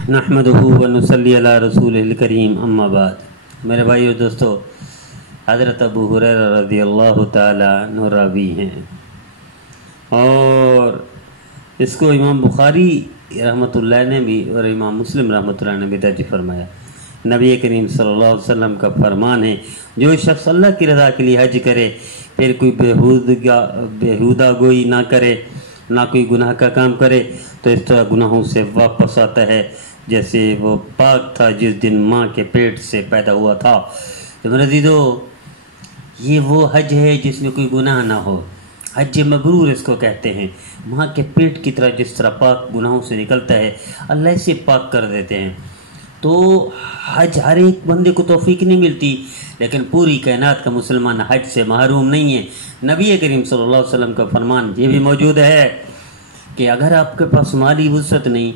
नहमदुहु व नसल्ली अला रसूलिल करीम अम्मा बाद। मेरे भाई और दोस्तों, हज़रत अबू हुरैरा रज़ियल्लाहु ताला अन्हु रावी हैं और इसको इमाम बुखारी रहमतुल्लाह ने भी और इमाम मुस्लिम रहमतुल्लाह ने भी दर्ज फरमाया। नबी करीम सल्लल्लाहु अलैहि वसल्लम का फरमान है, जो शख्स अल्लाह की रज़ा के लिए हज करे फिर कोई बेहुदा गोई ना करे, ना कोई गुनाह का काम करे, तो इस तरह गुनाहों से वापस आता है जैसे वो पाक था जिस दिन माँ के पेट से पैदा हुआ था। तो मेरे अज़ीज़ों, ये वो हज है जिसमें कोई गुनाह ना हो। हज मबरूर इसको कहते हैं। माँ के पेट की तरह जिस तरह पाक गुनाहों से निकलता है, अल्लाह से पाक कर देते हैं। तो हज हर एक बंदे को तौफीक नहीं मिलती, लेकिन पूरी कायनात का मुसलमान हज से महरूम नहीं है। नबी करीम सल्लल्लाहु अलैहि वसल्लम का फरमान ये भी मौजूद है कि अगर आपके पास माली वुसअत नहीं,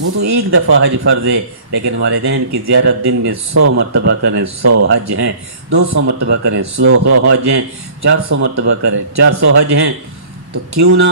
वो तो एक दफ़ा हज फ़र्ज़ है, लेकिन वालिदैन की ज़ियारत दिन में 100 मरतबा करें 100 हज हैं, 200 मरतबा करें 100 हज हैं, 400 मरतबा करें 400 हज हैं। तो क्यों ना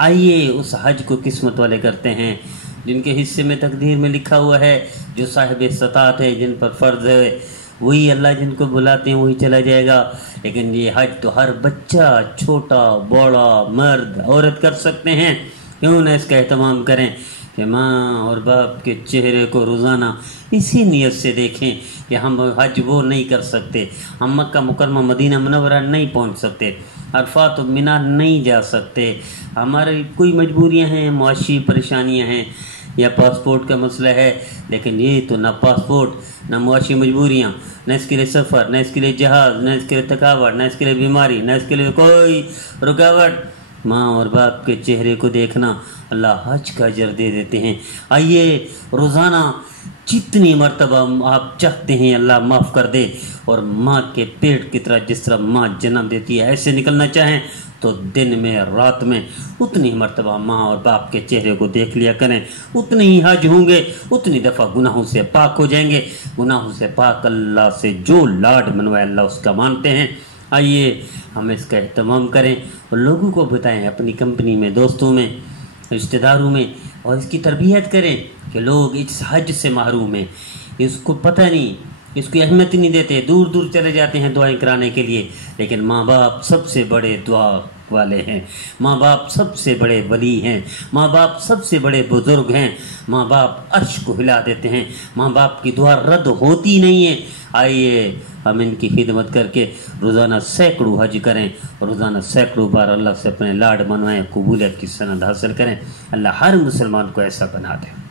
आइए उस हज को किस्मत वाले करते हैं जिनके हिस्से में तकदीर में लिखा हुआ है, जो साहिब इस्तात है, जिन पर फ़र्ज़ है, वही अल्लाह जिनको बुलाते हैं वही चला जाएगा। लेकिन ये हज तो हर बच्चा, छोटा बड़ा, मर्द औरत कर सकते हैं। क्यों ना इसका एहतमाम करें कि माँ और बाप के चेहरे को रोज़ाना इसी नीयत से देखें कि हम हज वो नहीं कर सकते, हम मक्का मुकरमा मदीना मुनव्वरा नहीं पहुँच सकते, अरफात और मीनार नहीं जा सकते, हमारी कोई मजबूरियाँ हैं, मुआशी परेशानियाँ हैं या पासपोर्ट का मसला है। लेकिन ये तो ना पासपोर्ट, ना मुआशी मजबूरियाँ, न इसके लिए सफ़र, न इसके लिए जहाज़, न इसके लिए थकावट, न इसके लिए बीमारी, न इसके लिए कोई रुकावट। माँ और बाप के चेहरे को देखना अल्लाह हज का अजर दे देते हैं। आइए रोज़ाना जितनी मरतबा आप चाहते हैं अल्लाह माफ़ कर दे, और माँ के पेट की तरह जिस तरह माँ जन्म देती है ऐसे निकलना चाहें तो दिन में रात में उतनी मरतबा माँ और बाप के चेहरे को देख लिया करें, उतने ही हज होंगे, उतनी दफ़ा गुनाहों से पाक हो जाएंगे। गुनाहों से पाक अल्लाह से जो लाड मनवाए अल्लाह उसका मानते हैं। आइए हम इसका एहतमाम करें और लोगों को बताएं, अपनी कंपनी में, दोस्तों में, रिश्तेदारों में, और इसकी तरबियत करें कि लोग इस हज से महरूम हैं, इसको पता नहीं, इसकी अहमियत नहीं देते, दूर दूर चले जाते हैं दुआएं कराने के लिए। लेकिन माँ बाप सबसे बड़े दुआ वाले हैं, माँ बाप सबसे बड़े वली हैं, माँ बाप सबसे बड़े बुज़ुर्ग हैं, माँ बाप अर्श को हिला देते हैं, माँ बाप की दुआ रद्द होती नहीं है। आइए हम इनकी खिदमत करके रोज़ाना सैकड़ों हज करें, रोज़ाना सैकड़ों बार अल्लाह से अपने लाड मनवाएं, कबूलियत की सनद हासिल करें। अल्लाह हर मुसलमान को ऐसा बना दे।